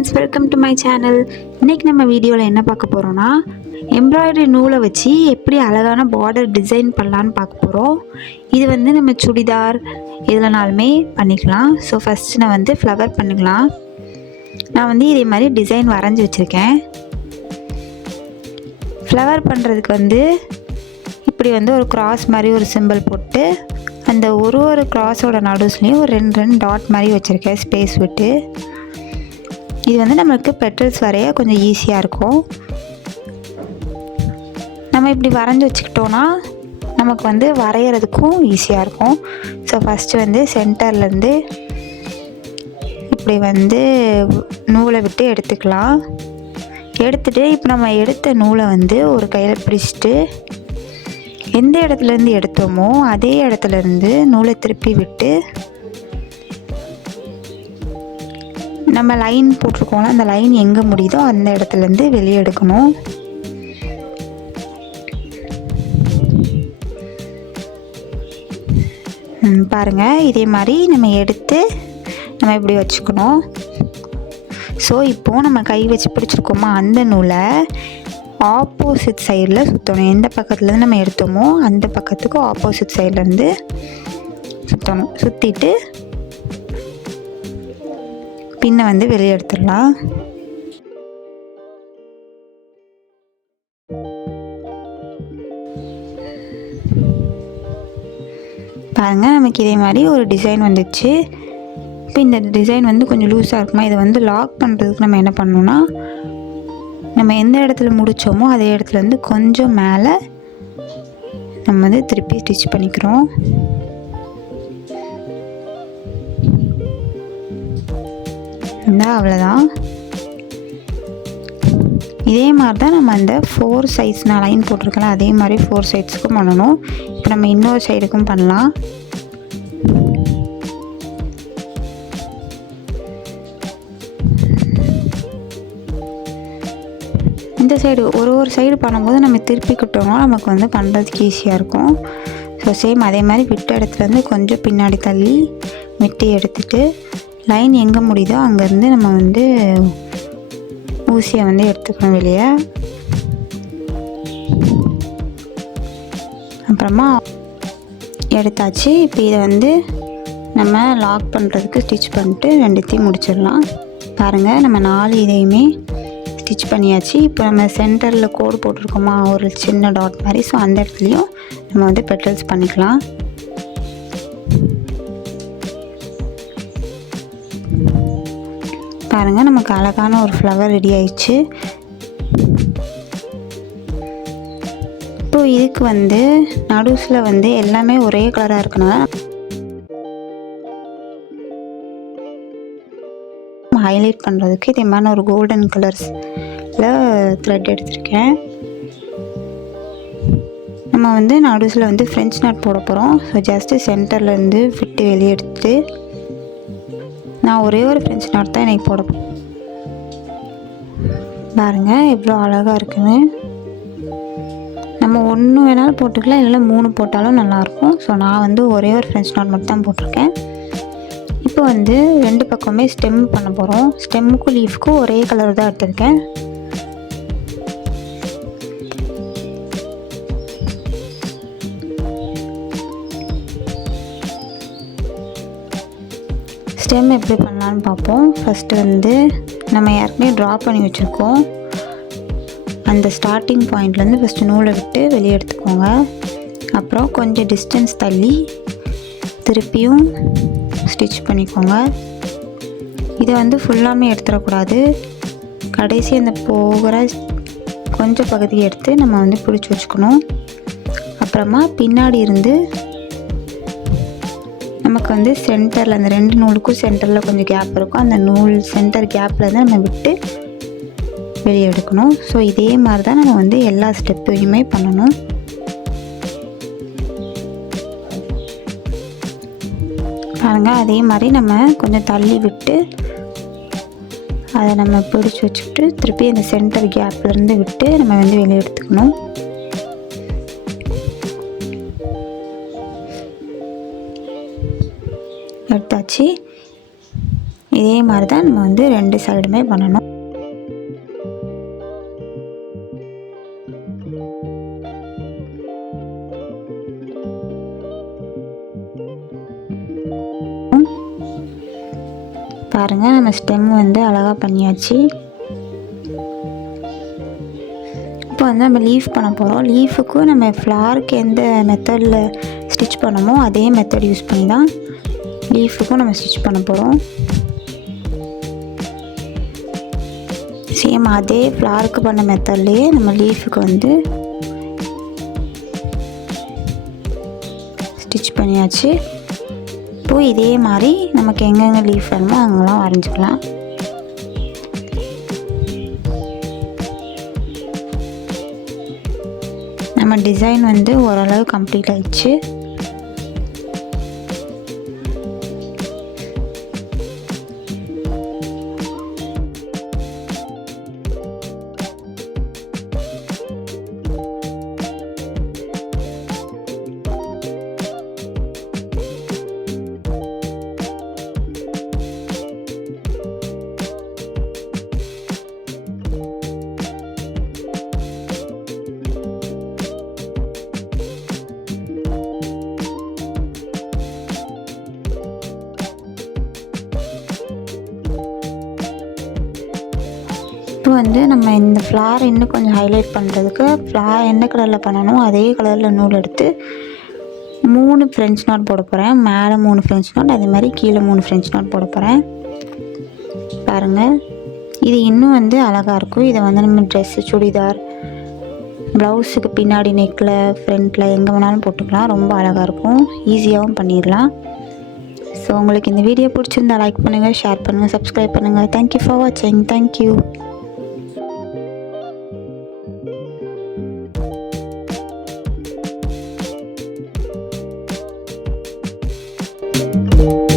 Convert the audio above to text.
Friends welcome to my channel இன்றைக்கி நம்ம வீடியோவில் என்ன பார்க்க போகிறோன்னா எம்ப்ராய்டரி நூலை வச்சு எப்படி அழகான பார்டர் டிசைன் பண்ணலான்னு பார்க்க போகிறோம் இது வந்து நம்ம சுடிதார் எதுலனாலுமே பண்ணிக்கலாம். ஸோ ஃபஸ்ட்டு நான் வந்து ஃப்ளவர் பண்ணிக்கலாம். நான் வந்து இதே மாதிரி டிசைன் வரைஞ்சி வச்சுருக்கேன். ஃப்ளவர் பண்ணுறதுக்கு வந்து இப்படி வந்து ஒரு கிராஸ் மாதிரி ஒரு சிம்பிள் போட்டு அந்த ஒரு ஒரு கிராஸோட நடுஸ்லேயும் ஒரு ரெண்டு ரெண்டு டாட் மாதிரி வச்சுருக்கேன் ஸ்பேஸ் விட்டு. இது வந்து நம்மளுக்கு பெட்ரல்ஸ் வரைய கொஞ்சம் ஈஸியாக இருக்கும். நம்ம இப்படி வரைஞ்சி வச்சுக்கிட்டோன்னா நமக்கு வந்து வரைகிறதுக்கும் ஈஸியாக இருக்கும். ஸோ ஃபஸ்ட்டு வந்து சென்டர்லேருந்து இப்படி வந்து நூலை விட்டு எடுத்துக்கலாம். எடுத்துகிட்டு இப்போ நம்ம எடுத்த நூலை வந்து ஒரு கையில் பிடிச்சிட்டு எந்த இடத்துலேருந்து எடுத்தோமோ அதே இடத்துலேருந்து நூலை திருப்பி விட்டு நம்ம லைன் போட்டிருக்கோம்ல அந்த லைன் எங்கே முடியுதோ அந்த இடத்துலேருந்து வெளியே எடுக்கணும். பாருங்கள் இதே மாதிரி நம்ம எடுத்து நம்ம இப்படி வச்சுக்கணும். ஸோ இப்போது நம்ம கை வச்சு பிடிச்சிருக்கோமா அந்த நூலை ஆப்போசிட் சைடில் சுற்றணும் எந்த பக்கத்துலேருந்து நம்ம எடுத்தோமோ அந்த பக்கத்துக்கு ஆப்போசிட் சைட்லேருந்து சுற்றணும் சுற்றிட்டு பின்னை வந்து வெளியே எடுத்துடலாம். பாருங்கள் நமக்கு இதே மாதிரி ஒரு டிசைன் வந்துச்சு. இப்போ இந்த டிசைன் வந்து கொஞ்சம் லூஸாக இருக்குமா? இதை வந்து லாக் பண்ணுறதுக்கு நம்ம என்ன பண்ணணும்னா நம்ம எந்த இடத்துல முடித்தோமோ அதே இடத்துல வந்து கொஞ்சம் மேலே நம்ம வந்து திருப்பி ஸ்டிச் பண்ணிக்கிறோம். இருந்தால் அவ்வளோதான் இதே மாதிரி தான் நம்ம அந்த ஃபோர் சைஸ் நான் லைன் போட்டிருக்கலாம் அதே மாதிரி ஃபோர் சைட்ஸுக்கும் பண்ணணும். இப்போ நம்ம இன்னொரு சைடுக்கும் பண்ணலாம். இந்த சைடு ஒரு ஒரு சைடு பண்ணும்போது நம்ம திருப்பிக்கிட்டோம்னா நமக்கு வந்து பண்ணுறதுக்கு ஈஸியாக இருக்கும். ஸோ சேம் அதே மாதிரி விட்ட இடத்துலேருந்து கொஞ்சம் பின்னாடி தள்ளி வெட்டி எடுத்துகிட்டு லைன் எங்கே முடியுதோ அங்கேருந்து நம்ம வந்து ஊசியை வந்து எடுத்துக்கணும் வெளியே. அப்புறமா எடுத்தாச்சு. இப்போ இதை வந்து நம்ம லாக் பண்ணுறதுக்கு ஸ்டிச் பண்ணிட்டு ரெண்டுத்தையும் முடிச்சிடலாம். பாருங்கள் நம்ம நாலு இதையுமே ஸ்டிச் பண்ணியாச்சு. இப்போ நம்ம சென்டரில் கோடு போட்டிருக்கோமா ஒரு சின்ன டாட் மாதிரி. ஸோ அந்த இடத்துலையும் நம்ம வந்து பெட்ரல்ஸ் பண்ணிக்கலாம். பாருங்கள் நமக்கு அழகான ஒரு ஃப்ளவர் ரெடி ஆயிடுச்சு. இப்போ இதுக்கு வந்து நடுஸில் வந்து எல்லாமே ஒரே கலராக இருக்கனால ஹைலைட் பண்ணுறதுக்கு இதே மாதிரி ஒரு கோல்டன் கலர்ஸில் த்ரெட் எடுத்திருக்கேன். நம்ம வந்து நடுஸில் வந்து ஃப்ரெஞ்ச் நாட் போட போகிறோம் ஸோ ஜஸ்ட்டு சென்டர்லேருந்து ஃபிட்டு வெளியே எடுத்துட்டு நான் ஒரே ஒரு ஃப்ரெஞ்ச் நாட் தான் எனக்கு போட பாருங்க எவ்வளோ அழகாக இருக்குன்னு. நம்ம ஒன்று வேணாலும் போட்டுக்கலாம் இல்லைன்னா மூணு போட்டாலும் நல்லாயிருக்கும் ஸோ நான் வந்து ஒரே ஒரு ஃப்ரெஞ்ச் நாட் மட்டும் தான் போட்டிருக்கேன். இப்போ வந்து ரெண்டு பக்கமே ஸ்டெம் பண்ண போகிறோம் ஸ்டெம்முக்கும் லீஃப்க்கும் ஒரே கலர் தான் எடுத்திருக்கேன். ஸ்டெம் எப்படி பண்ணலான்னு பார்ப்போம். ஃபஸ்ட்டு வந்து நம்ம ஏற்கனவே ட்ரா பண்ணி வச்சுருக்கோம். அந்த ஸ்டார்டிங் பாயிண்ட்லேருந்து ஃபஸ்ட்டு நூலை விட்டு வெளியே எடுத்துக்கோங்க. அப்புறம் கொஞ்சம் டிஸ்டன்ஸ் தள்ளி திருப்பியும் ஸ்டிச் பண்ணிக்கோங்க. இதை வந்து ஃபுல்லாமே எடுத்துடக்கூடாது. கடைசி அந்த போகிற கொஞ்சம் பகுதியை எடுத்து நம்ம வந்து பிடிச்சி வச்சுக்கணும். அப்புறமா பின்னாடி இருந்து நமக்கு வந்து சென்டரில் அந்த ரெண்டு நூலுக்கும் சென்டரில் கொஞ்சம் கேப் இருக்கும். அந்த நூல் சென்டர் கேப்பில் தான் நம்ம விட்டு வெளியே எடுக்கணும். ஸோ இதே மாதிரி தான் நம்ம வந்து எல்லா ஸ்டெப்பையுமே பண்ணணும். பாருங்கள் அதே மாதிரி நம்ம கொஞ்சம் தள்ளி விட்டு அதை நம்ம பிடிச்சி வச்சுக்கிட்டு திருப்பி அந்த சென்டர் கேப்லேருந்து விட்டு நம்ம வந்து வெளியே எடுத்துக்கணும். எடுத்தாச்சு இதே மாதிரி தான் நம்ம வந்து ரெண்டு சைடுமே பண்ணணும். பாருங்கள் நம்ம ஸ்டெம் வந்து அழகாக பண்ணியாச்சு. இப்போ வந்து நம்ம லீஃப் பண்ண போகிறோம் லீஃபுக்கும் நம்ம ஃப்ளாருக்கு எந்த மெத்தடில் ஸ்டிச் பண்ணமோ அதே மெத்தட் யூஸ் பண்ணி தான் லீஃபுக்கும் நம்ம ஸ்டிச் பண்ண போகிறோம் சேம் அதே ஃப்ளாருக்கு பண்ண மெத்தட்லேயே நம்ம லீஃபுக்கு வந்து ஸ்டிச் பண்ணியாச்சு. இப்போது இதே மாதிரி நமக்கு எங்கெங்கே லீஃப் வேணுமோ அங்கெல்லாம் வரைஞ்சிக்கலாம். நம்ம டிசைன் வந்து ஓரளவு கம்ப்ளீட் ஆயிடுச்சு. இப்போ வந்து நம்ம இந்த ஃப்ளார் இன்னும் கொஞ்சம் ஹைலைட் பண்ணுறதுக்கு ஃப்ளார் என்ன கலரில் பண்ணணும் அதே கலரில் நூல் எடுத்து மூணு ஃப்ரெஞ்ச் நாட் போட போகிறேன் மேலே மூணு ஃப்ரெஞ்ச் நாட் அதே மாதிரி கீழே மூணு ஃப்ரெஞ்ச் நாட் போட போகிறேன் பாருங்கள் இது இன்னும் வந்து அழகாக இருக்கும். இதை வந்து நம்ம ட்ரெஸ்ஸு சுடிதார் ப்ளவுஸுக்கு பின்னாடி நெக்கில் ஃப்ரண்ட்டில் எங்கே வேணாலும் போட்டுக்கலாம். ரொம்ப அழகாக இருக்கும். ஈஸியாகவும் பண்ணிடலாம். ஸோ உங்களுக்கு இந்த வீடியோ பிடிச்சிருந்தா லைக் பண்ணுங்கள் ஷேர் பண்ணுங்கள் சப்ஸ்கிரைப் பண்ணுங்கள் தேங்க்யூ ஃபார் வாட்சிங் தேங்க்யூ you